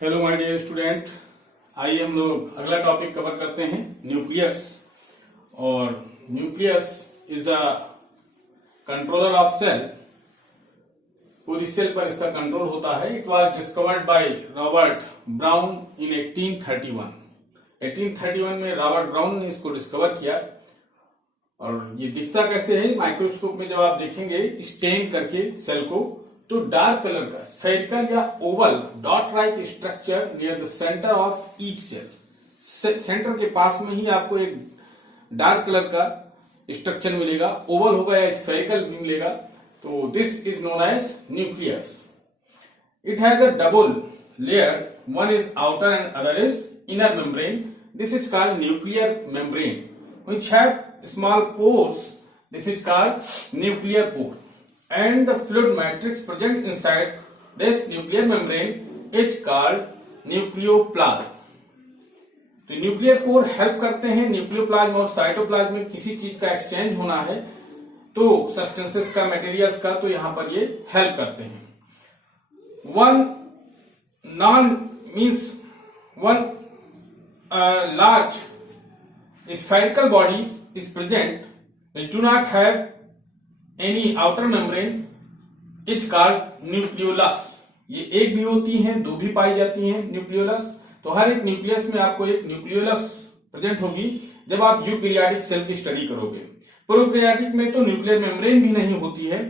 Hello my dear student, आइए हम लोग अगला टॉपिक कवर करते हैं न्यूक्लियस। और nucleus is a controller of cell. पूरी सेल पर इसका कंट्रोल होता है। It was discovered by Robert Brown in 1831। 1831 में रॉबर्ट ब्राउन ने इसको डिस्कवर किया। और ये दिखता कैसे है, माइक्रोस्कोप में जब आप देखेंगे स्टेन करके सेल को, तो डार्क कलर का स्फेरिकल या oval dot like structure near the centre of each cell. Centre के पास में ही आपको एक डार्क कलर का स्ट्रक्चर मिलेगा, ओवल होगा या स्फेरिकल भी मिलेगा। तो this is known as nucleus. It has a double layer, one is outer and other is inner membrane. This is called nuclear membrane which have small pores. This is called nuclear pore. And the fluid matrix present inside this nuclear membrane is called nucleoplasm. तो nuclear pore help करते हैं nucleoplasm और cytoplasm में किसी चीज का exchange होना है तो सब्सटेंसेस का, मटेरियल्स का, तो यहां पर ये हेल्प करते हैं। One large spherical bodies is present which do not have any outer membrane is called nucleolus. ये एक भी होती हैं, दो भी पाई जाती हैं न्यूक्लियोलस। तो हर एक न्यूक्लियस में आपको एक न्यूक्लियोलस प्रेजेंट होगी जब आप यूकैरियोटिक सेल की स्टडी करोगे। प्रोकैरियोटिक में तो न्यूक्लियर मेम्ब्रेन भी नहीं होती है,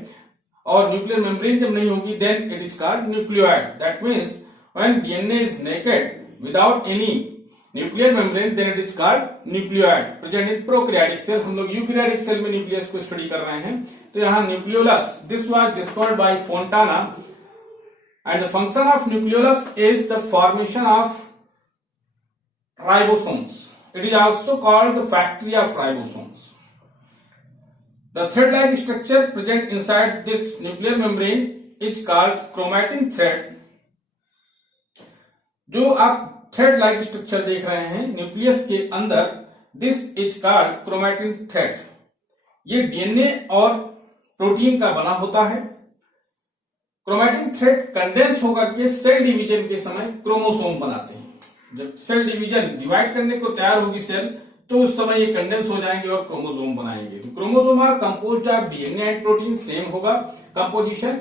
और न्यूक्लियर मेम्ब्रेन जब नहीं होगी then it is called nucleoid. That means when DNA is naked without any nuclear membrane then it is called nucleoid present in prokaryotic cell. हम लोग यूकैरियोटिक सेल में न्यूक्लियस को स्टडी कर रहे हैं। तो यहाँ nucleolus, this was discovered by Fontana and the function of nucleolus is the formation of ribosomes. It is also called the factory of ribosomes. The थ्रेड-like structure present inside this nuclear membrane is called chromatin thread। जो आप थ्रेड-like structure देख रहे हैं nucleus के अंदर, this is called chromatin thread. ये DNA और प्रोटीन का बना होता है। क्रोमैटिन थ्रेड कंडेंस होकर के सेल डिवीजन के समय क्रोमोसोम बनाते हैं। जब सेल डिवीजन डिवाइड करने को तैयार होगी सेल, तो उस समय ये कंडेंस हो जाएंगे और क्रोमोसोम बनाएंगे। तो chromosome are composed of DNA and protein, same होगा composition.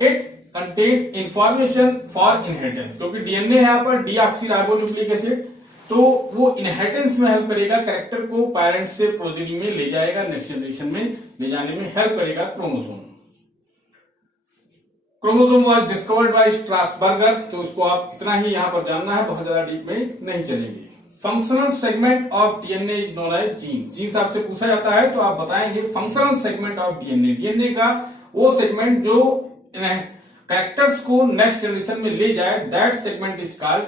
It contain information for inheritance, क्योंकि डीएनए यहाँ पर डीऑक्सीराइबोन्यूक्लिक एसिड, तो वो इनहेरिटेंस में हेल्प करेगा, कैरेक्टर को पेरेंट्स से प्रोजेनी में ले जाएगा, नेक्स्ट जनरेशन में ले जाने में हेल्प करेगा chromosome. Chromosome was discovered bye Strasburger. तो उसको आप इतना ही यहाँ पर जानना है, बहुत ज्यादा डीप में नहीं चलेंगे। Functional segment of DNA is known as gene. Genes आपसे पूछा जाता है तो आप बताएंगे functional segment of DNA. DNA का वो सेगमेंट जो कैरेक्टर्स को नेक्स्ट जनरेशन में ले जाए, that segment is called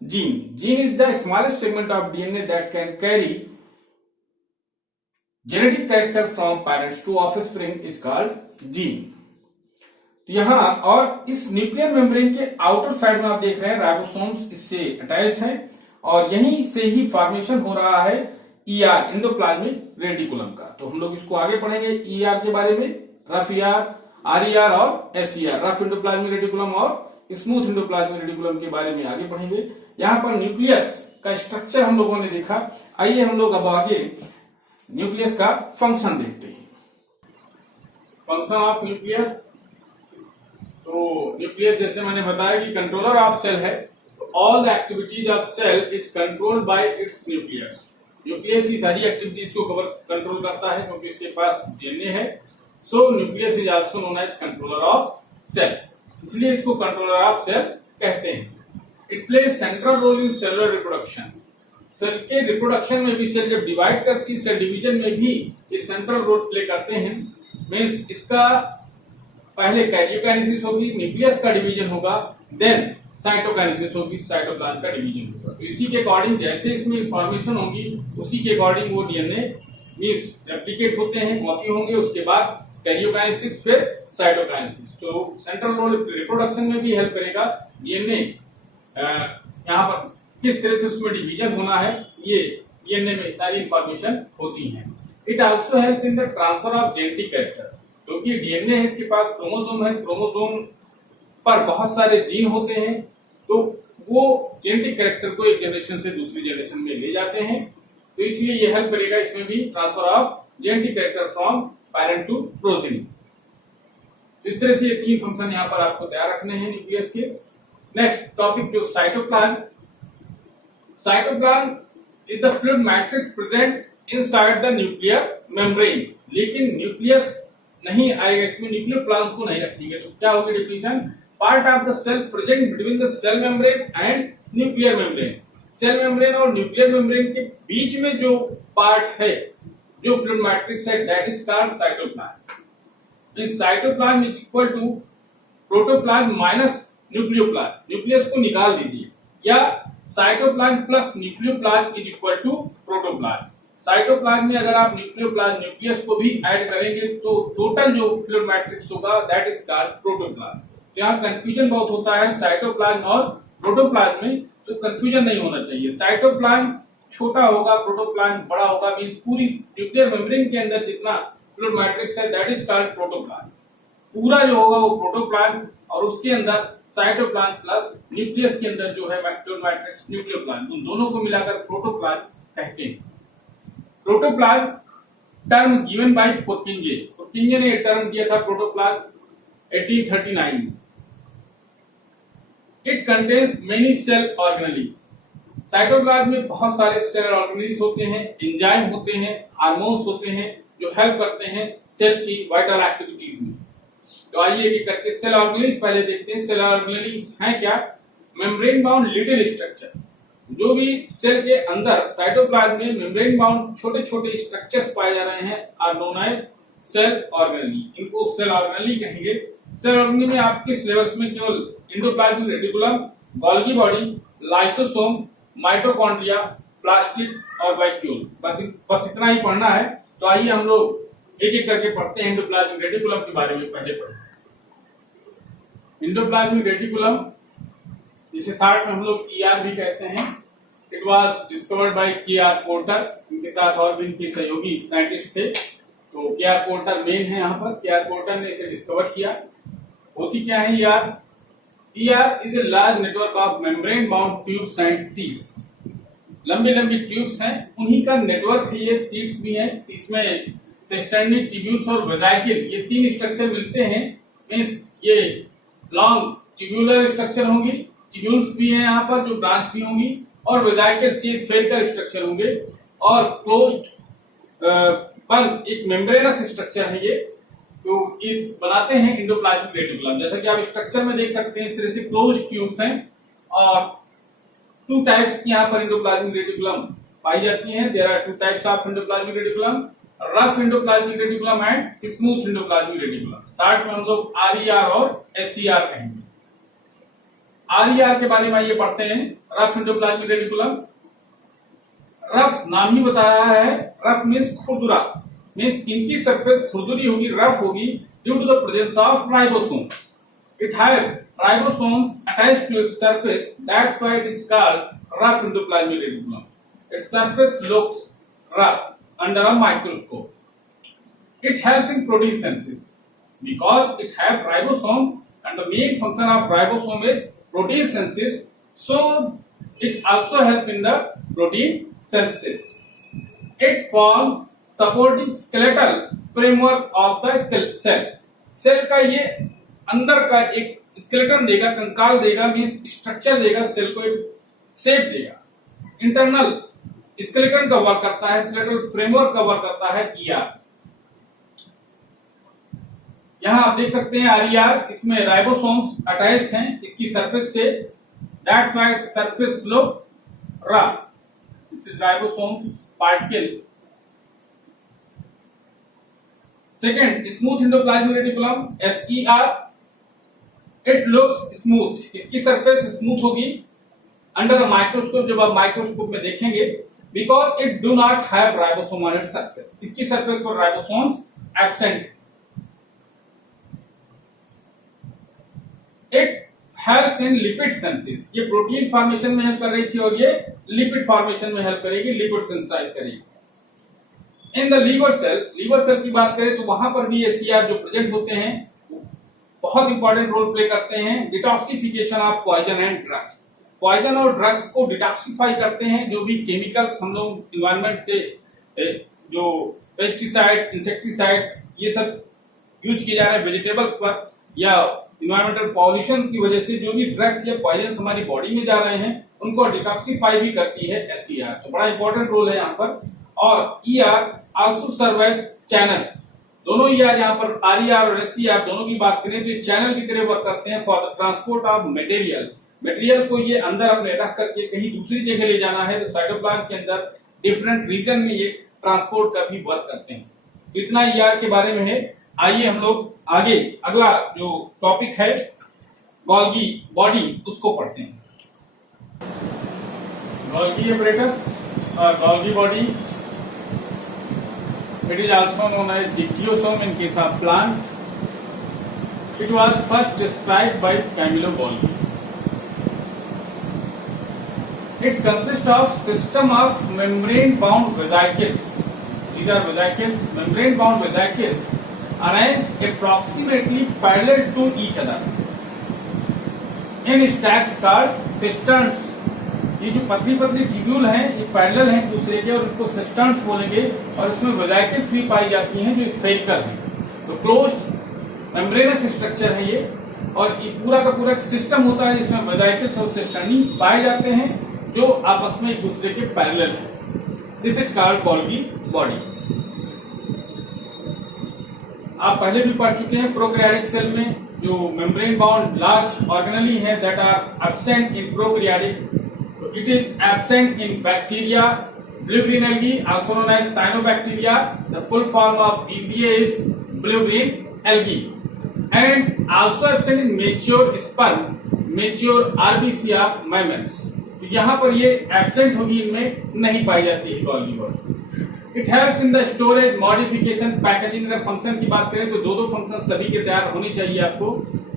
gene. Gene is the smallest segment of DNA that can carry genetic character from parents to offspring is called gene. यहां और इस न्यूक्लियर मेम्ब्रेन के आउटर साइड में आप देख रहे हैं राइबोसोम्स इससे अटैच्ड हैं, और यहीं से ही फॉर्मेशन हो रहा है ईआर, एंडोप्लाज्मिक रेटिकुलम का। तो हम लोग इसको आगे पढ़ेंगे ईआर के बारे में, रफ ईआर, आरईआर और एसईआर, रफ एंडोप्लाज्मिक रेटिकुलम और स्मूथ एंडोप्लाज्मिक रेटिकुलम के बारे में आगे पढ़ेंगे। यहाँ पर न्यूक्लियस का स्ट्रक्चर हम लोगों ने देखा। आइए हम लोग अब आगे न्यूक्लियस का फंक्शन देखते हैं। Function of nucleus. तो न्यूक्लियस जैसे मैंने बताया कि कंट्रोलर ऑफ सेल है। All the activities of cell is controlled by its nucleus. Nucleus ही सारी एक्टिविटीज को कंट्रोल करता है, क्योंकि इसके पास डीएनए है। So nucleus is also known as controller of cell, इसलिए इसको कंट्रोलर ऑफ सेल कहते हैं। It plays central role in cellular reproduction. Cell के रिप्रोडक्शन में भी, सेल जब डिवाइड करती है, सेल डिवीजन में भी ये सेंट्रल रोल प्ले करते हैं। मीन्स इसका पहले कैरियोकाइनेसिस होगी, न्यूक्लियस का डिवीजन होगा, देन साइटोकाइनेसिस होगी, साइटोप्लाज्म का डिवीजन होगा। तो इसी के अकॉर्डिंग जैसे इसमें इंफॉर्मेशन होगी, उसी के अकॉर्डिंग वो डीएनए मीन्स रेप्लिकेट होते हैं, कॉपी होंगे, उसके बाद कैरियोकाइनेसिस, फिर साइटोकाइनेसिस। तो सेंट्रल रोल रिप्रोडक्शन में भी हेल्प करेगा। डीएनए यहाँ पर किस तरह से उसमें डिवीजन होना है, ये डीएनए में सारी इंफॉर्मेशन होती है। It also help in the transfer of genetic character, क्योंकि डीएनए है, इसके पास क्रोमोसोम है, क्रोमोसोम पर बहुत सारे जीन होते हैं, तो वो जेनेटिक कैरेक्टर को एक जनरेशन से दूसरी जनरेशन में ले जाते हैं। तो इसलिए ये हेल्प करेगा इसमें भी transfer of genetic character from parent to progeny. इस तरह से ये 3 फंक्शन यहाँ पर आपको तैयार रखने हैं न्यूक्लियस के। नेक्स्ट टॉपिक जो cytoplasm. Cytoplasm is the fluid matrix present inside the nuclear membrane. लेकिन न्यूक्लियस नहीं आएगा इसमें, न्यूक्लियोप्लाज्म को नहीं रखेंगे। तो क्या होगी definition? Part of the cell present between the cell membrane and nuclear membrane. Cell membrane और न्यूक्लियर मेम्ब्रेन के बीच में जो पार्ट है, जो फ्लूइड मैट्रिक्स है, दैट इज कॉल्ड साइटोप्लाज्म। इस cytoplasm is equal to protoplasm minus nucleoplasm. Nucleus को निकाल दीजिए, या cytoplasm plus nucleoplasm is equal to protoplasm. Cytoplasm में अगर आप न्यूक्लियोप्लाज्म न्यूक्लियस को भी ऐड करेंगे तो टोटल जो फ्लूइड मैट्रिक्स होगा दैट इज कॉल्ड प्रोटोप्लाज्म। यहाँ कंफ्यूजन बहुत होता है साइटोप्लाज्म और प्रोटोप्लाज्म में, तो कंफ्यूजन नहीं होना चाहिए। साइटोप्लाज्म छोटा होगा, प्रोटोप्लाज्म बड़ा होगा, मींस पूरी न्यूक्लियर मेम्ब्रेन के अंदर जितना फ्लूइड मैट्रिक्स है दैट इज कॉल्ड प्रोटोप्लाज्म। पूरा जो होगा वो प्रोटोप्लाज्म, और उसके अंदर साइटोप्लाज्म प्लस न्यूक्लियस के अंदर जो है फ्लूइड मैट्रिक्स न्यूक्लियोप्लाज्म, उन दोनों को मिलाकर प्रोटोप्लाज्म कहते हैं। Protoplasm term given by Purkinje. Purkinje ने टर्म दिया था प्रोटोप्लाज्म 1839 में। It contains many cell organelles. Cytoplasm में बहुत सारे सेल ऑर्गेनेलीज होते हैं, एंजाइम होते हैं, हार्मोन्स होते हैं जो हेल्प करते हैं सेल की वाइटल एक्टिविटीज में। तो आइए एक करके सेल ऑर्गेनेलीज पहले देखते हैं। सेल ऑर्गेनेलीज हैं क्या? Membrane bound little structure. जो भी सेल के अंदर साइटोप्लाज्म में मेम्ब्रेन बाउंड छोटे छोटे स्ट्रक्चर्स पाए जा रहे हैं are known as cell organelle. इनको सेल ऑर्गेनेली कहेंगे। सेल ऑर्गेनेली में आपके सिलेबस में केवल endoplasmic reticulum, Golgi body, lysosome, mitochondria, plastid और वैक्यूल, बस इतना ही पढ़ना है। तो आइए हम लोग एक एक करके पढ़ते हैं। एंडोप्लाज्मिक रेटिकुलम के बारे में पहले पढ़ते। एंडोप्लाज्मिक रेटिकुलम जिसे शॉर्ट में हम लोग ER भी कहते हैं। It was discovered bye KR porter. इनके साथ और भी इनके सहयोगी साइंटिस्ट थे। तो KR पोर्टर मेन है यहाँ पर। KR पोर्टर ने इसे डिस्कवर किया। होती क्या है ER? ER is a large network of membrane bound tubes and seeds. लंबी लंबी ट्यूब्स हैं, उन्हीं का नेटवर्क है ये। सीड्स भी हैं, इसमें सिस्टर्नी, ट्यूब्यूल्स और वेजाइकल, ये 3 स्ट्रक्चर मिलते हैं। मींस ये लॉन्ग ट्यूब्यूलर स्ट्रक्चर होंगी, ट्यूब्यूल्स भी हैं यहाँ पर जो ब्रांच भी होंगी, और वेजाइकल सी स्फेरिकल स्ट्रक्चर होंगे, और क्लोज्ड पर एक मेम्ब्रेनस स्ट्रक्चर है ये। तो ये बनाते हैं एंडोप्लाज्मिक रेटिकुलम। जैसा कि आप स्ट्रक्चर में देख सकते हैं, इस तरह से क्लोज्ड ट्यूब्स हैं। और 2 टाइप्स की यहाँ पर एंडोप्लाज्मिक रेटिकुलम पाई जाती हैं। There are 2 types of endoplasmic reticulum, rough endoplasmic reticulum and smooth endoplasmic reticulum. Short में हम लोग RER और SER कहेंगे। RER के बारे में आइए पढ़ते हैं। Rough endoplasmic reticulum. रफ नाम ही बता रहा है, रफ मीन्स खुरदुरा, मीन्स इनकी सरफेस खुरदुरी होगी, रफ होगी, due to the presence of ribosome. It have ribosome attached to its surface, that's why it is called rough endoplasmic reticulum. Its surface looks rough under a microscope. It helps in protein synthesis because it has ribosome, and the main function of ribosome is protein synthesis. So it also helps in the protein synthesis. It forms supporting skeletal framework of the cell. Cell का ये अंदर का एक skeleton देगा, कंकाल देगा, means structure देगा, cell को एक शेप देगा। इंटरनल स्केलेटन का वर्क करता है, स्केलेटल फ्रेमवर्क का वर्क करता है ER। यहां आप देख सकते हैं RER, इसमें राइबोसोम्स अटैच्ड हैं इसकी सरफेस से, that's why surface look rough. This is ribosomes particle. Second, smooth endoplasmic reticulum SER, it looks smooth, इसकी सरफेस स्मूथ होगी अंडर अ माइक्रोस्कोप, जब आप माइक्रोस्कोप में देखेंगे, because it do not have ribosome on its surface, इसकी surface पर ribosomes absent. It helps in lipid synthesis, ये protein formation में हेल्प कर रही थी और ये लिपिड फॉर्मेशन में हेल्प करेगी, लिपिड सिंथेसाइज करेगी। इन द लीवर सेल की बात करें तो वहां पर भी SER जो प्रेजेंट होते हैं बहुत इंपॉर्टेंट रोल प्ले करते हैं detoxification of poison and drugs. Poison और ड्रग्स को डिटॉक्सिफाई करते हैं। जो भी केमिकल्स हम लोग इन्वायरमेंट से जो पेस्टिसाइड, इंसेक्टिसाइड्स ये सब यूज किए जा रहे हैं वेजिटेबल्स पर, या इन्वायरमेंटल पॉल्यूशन की वजह से जो भी ड्रग्स या पॉइजन हमारी बॉडी में जा रहे हैं उनको डिटॉक्सिफाई भी करती है SCR। तो बड़ा इंपॉर्टेंट रोल है यहाँ पर। और ER also serve as channels. दोनों ER यहाँ पर RER और SCR दोनों की बात करें तो ये चैनल की तरह वर्क करते हैं for the transport of material को ये अंदर अपने रख करके कहीं दूसरी जगह ले जाना है तो साइटोप्लाज्म के अंदर डिफरेंट रीजन में ये ट्रांसपोर्ट का भी वर्क करते हैं। तो इतना ER के बारे में है। आइए हम लोग आगे अगला जो टॉपिक है गोल्गी बॉडी उसको पढ़ते हैं। गोल्गी apparatus और Golgi body, it is also known as dictyosome in case of plant. It was first described by Camillo Golgi. It consists of system of membrane-bound vesicles. These are vesicles, membrane-bound vesicles arranged approximately parallel to each other in stacks called cisterns. ये जो पतली पतली tubule हैं ये parallel हैं दूसरे के और उनको सिस्टर्न्स बोलेंगे और इसमें वेजाइकल्स भी पाई जाती हैं जो स्फेरिकल हैं। तो क्लोज्ड मेम्ब्रेनस स्ट्रक्चर है ये और ये पूरा का पूरा एक सिस्टम होता है जिसमें वेजाइकल्स और सिस्टर्नी पाए जाते हैं जो आपस में एक दूसरे के पैरेलल है। This is called Golgi body. आप पहले भी पढ़ चुके हैं प्रोकैरियोटिक सेल में जो मेम्ब्रेन बाउंड लार्ज ऑर्गेनेली है that are absent in prokaryotic. It is absent in bacteria, blue green algae, also known as cyanobacteria. The full form of BCA is blue green algae, and also absent in mature sperm, mature RBC of mammals. तो यहाँ पर ये absent होगी, इनमें नहीं पाई जाती है Golgi body. It helps in the storage, modification, packaging। अगर फंक्शन की बात करें तो दो फंक्शन सभी के तैयार होने चाहिए आपको,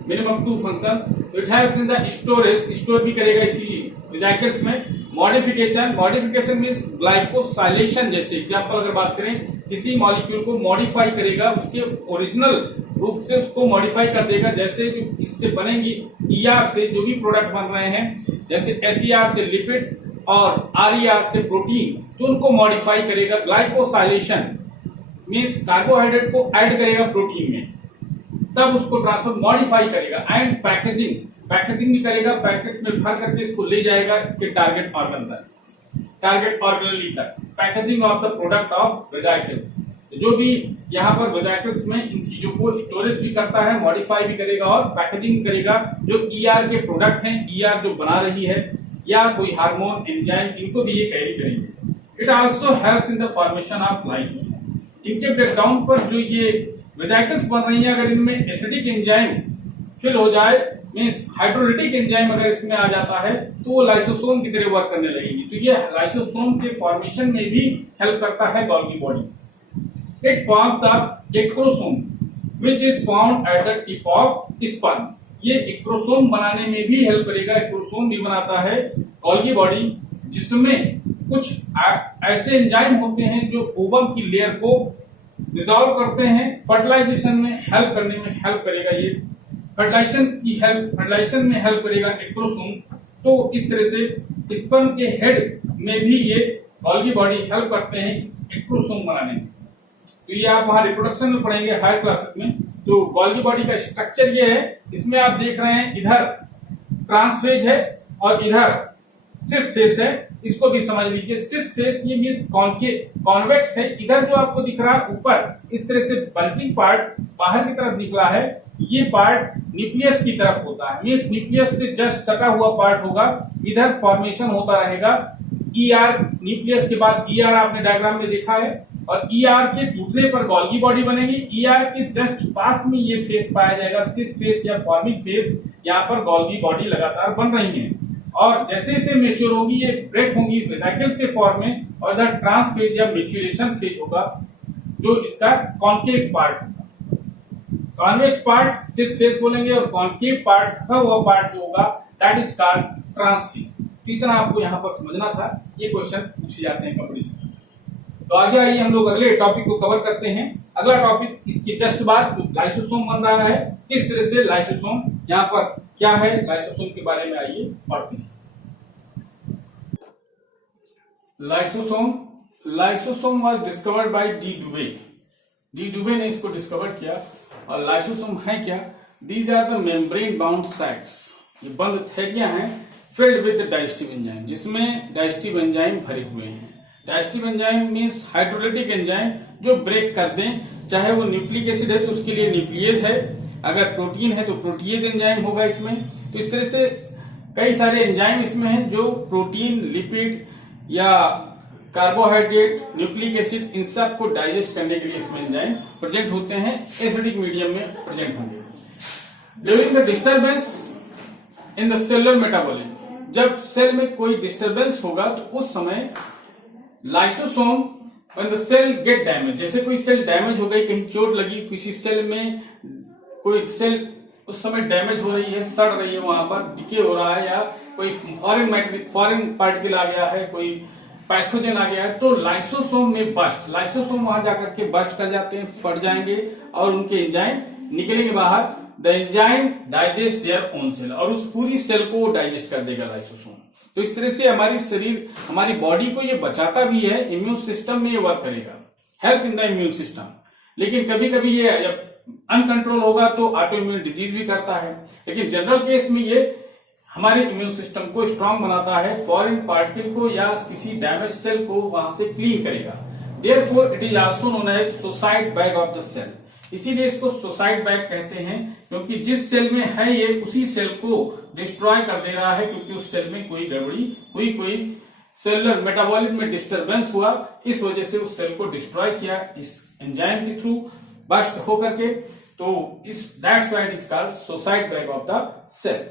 minimum 2 function. It helps in the storage, store भी करेगा इसी वेजाइकल्स में। Modification means glycosylation. जैसे एग्जांपल अगर बात करें किसी मॉलिक्यूल को मॉडिफाई करेगा, उसके ओरिजिनल रूप से उसको मॉडिफाई कर देगा। जैसे जो इससे बनेंगी ER से जो भी प्रोडक्ट बन रहे हैं, जैसे SER से लिपिड और RER से प्रोटीन, तो उनको मॉडिफाई करेगा। ग्लाइकोसाइलेशन मींस कार्बोहाइड्रेट को ऐड करेगा प्रोटीन में, तब उसको ट्रांसफर मॉडिफाई करेगा। एंड पैकेजिंग भी करेगा, पैकेट में भर करके इसको ले जाएगा इसके टारगेट ऑर्गन तक, टारगेट ऑर्गेनली तक। Packaging of the product of वेजाइकल्स, जो भी यहाँ पर वेजाइकल्स में इन चीजों को स्टोरेज भी करता है, मॉडिफाई भी करेगा और पैकेजिंग करेगा। जो ER के प्रोडक्ट हैं, ER जो बना रही है या कोई हार्मोन, एंजाइम, इनको भी ये कैरी करेंगे। It also helps in the formation of lysosome. इनके ब्रेकडाउन पर जो ये वेजाइकल्स बन रही है, अगर इनमें एसिडिक एंजाइम फिल हो जाए, मींस हाइड्रोलिटिक एंजाइम अगर इसमें आ जाता है तो वो लाइसोसोम की तरह वर्क करने लगेगी। तो ये लाइसोसोम के फॉर्मेशन में भी हेल्प करता है Golgi body. It forms the acrosome which is found at the tip of sperm. ये एक्रोसोम बनाने में भी हेल्प करेगा। एक्रोसोम भी बनाता है गोल्गी बॉडी, जिसमें कुछ ऐसे एंजाइम होते हैं जो ओवम की लेयर को डिसॉल्व करते हैं। फर्टिलाइजेशन में हेल्प करने में हेल्प करेगा ये, फर्टिलाइजेशन में हेल्प करेगा एक्रोसोम। तो इस तरह से स्पर्म के हेड में भी ये गोल्गी बॉडी हेल्प करते हैं एक्रोसोम बनाने में। तो ये आप वहां रिप्रोडक्शन में पढ़ेंगे हायर क्लासेस में। तो गोल्गी बॉडी का स्ट्रक्चर ये है, इसमें आप देख रहे हैं इधर ट्रांसफेज है और इधर सिस फेस है। इसको भी समझ लीजिए। सिस फेस ये मींस कॉन्वेक्स है। इधर जो आपको दिख रहा है ऊपर इस तरह से बल्जिंग पार्ट बाहर की तरफ दिख रहा है, ये पार्ट न्यूक्लियस की तरफ होता है। मींस न्यूक्लियस से जस्ट सटा हुआ पार्ट होगा, इधर फॉर्मेशन होता रहेगा। ER न्यूक्लियस के बाद ER आपने डायग्राम में देखा है, और ER के टूटने पर गोल्गी बॉडी बनेगी। ER के जस्ट पास में ये फेस पाया जाएगा, सिस फेस या फॉर्मिंग फेस। यहाँ पर गोल्गी बॉडी लगातार बन रही है और जैसे जैसे मेच्योर होगी ये ब्रेक होंगी वेजाइकल्स के फॉर्म में, और इधर ट्रांस फेज या मेच्योरेशन फेज होगा जो इसका कॉन्केव पार्ट होगा। कॉन्वेक्स पार्ट सिस फेस बोलेंगे और कॉन्केव पार्ट फंसा हुआ पार्ट जो होगा that is called trans face. इतना आपको यहाँ पर समझना था। ये क्वेश्चन पूछे जाते हैं कंपटीशन। तो आगे आइए हम लोग अगले टॉपिक को कवर करते हैं। अगला टॉपिक इसके जस्ट बाद लाइसोसोम बन रहा है, किस तरह से लाइसोसोम यहाँ पर क्या है, लाइसोसोम के बारे में आइए पढ़ते हैं। Lysosome was discovered by de Duve ने इसको डिस्कवर किया। और लाइसोसोम है क्या? These are the membrane bound sites, ये बंद थैलियां हैं फिल्ड विद डाइजेस्टिव एंजाइम, जिसमें डाइजेस्टिव एंजाइम भरे हुए हैं। Digestive enzyme means hydrolytic enzyme जो ब्रेक कर दें, चाहे वो न्यूक्लिक एसिड है तो उसके लिए न्यूक्लियेज है, अगर प्रोटीन है तो प्रोटीएज एंजाइम होगा इसमें। तो इस तरह से कई सारे एंजाइम इसमें हैं जो प्रोटीन, लिपिड या कार्बोहाइड्रेट, न्यूक्लिक एसिड, इन सब को डाइजेस्ट करने के लिए इसमें एंजाइम प्रेजेंट होते हैं, एसिडिक मीडियम में प्रेजेंट होंगे। During the disturbance in the cellular metabolism, जब सेल में कोई डिस्टर्बेंस होगा तो उस समय lysosome, when the cell get damage, जैसे कोई सेल डैमेज हो गई, कहीं चोट लगी, किसी सेल में कोई सेल उस समय डैमेज हो रही है, सड़ रही है, वहां पर डिके हो रहा है, या कोई फॉरेन पार्टिकल आ गया है, कोई पैथोजन आ गया है, तो लाइसोसोम में बस्ट, लाइसोसोम वहां जाकर के बस्ट कर जाते हैं, फट जाएंगे और उनके एंजाइम निकलेंगे बाहर। The enzyme digest their own cell, और उस पूरी सेल को डाइजेस्ट कर देगा लाइसोसोम। तो इस तरह से हमारी शरीर, हमारी बॉडी को ये बचाता भी है, इम्यून सिस्टम में ये वर्क करेगा, help in the immune system. लेकिन कभी कभी ये जब अनकंट्रोल होगा तो ऑटो इम्यून डिजीज भी करता है, लेकिन जनरल केस में ये हमारे इम्यून सिस्टम को स्ट्रांग बनाता है, फॉरेन पार्टिकल को या किसी डैमेज सेल को वहां से क्लीन करेगा। Therefore it is also known as suicide bag of the cell, इसीलिए इसको सुसाइड बैग कहते हैं, क्योंकि जिस सेल में है ये उसी सेल को डिस्ट्रॉय कर दे रहा है, क्योंकि उस सेल में कोई गड़बड़ी हुई, कोई सेलुलर मेटाबॉलिज्म में डिस्टर्बेंस हुआ, इस वजह से उस सेल को डिस्ट्रॉय किया इस एंजाइम के थ्रू बस्ट होकर के। तो इस that's why it is called suicide bag of the cell.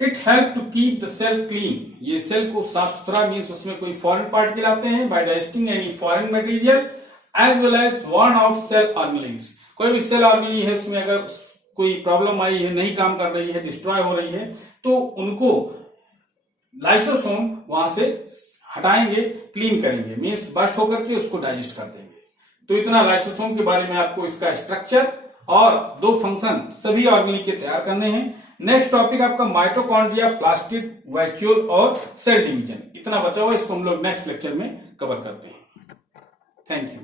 It help to keep the cell clean, ये सेल को साफ सुथरा, मीन्स उसमें कोई फॉरेन पार्टिकल आते हैं, by digesting any foreign material as well as worn out cell organelles, कोई भी सेल ऑर्गेनेल है उसमें अगर कोई प्रॉब्लम आई है, नहीं काम कर रही है, डिस्ट्रॉय हो रही है, तो उनको लाइसोसोम वहां से हटाएंगे, क्लीन करेंगे, मीन्स बस्ट होकर के उसको डाइजेस्ट कर देंगे। तो इतना लाइसोसोम के बारे में आपको इसका स्ट्रक्चर और दो फंक्शन सभी ऑर्गेनेल के तैयार करने हैं। नेक्स्ट टॉपिक आपका माइटोकॉन्ड्रिया, प्लास्टिड, वैक्यूल और सेल डिवीजन, इतना बचा हुआ, इसको हम लोग नेक्स्ट लेक्चर में कवर करते हैं। Thank you.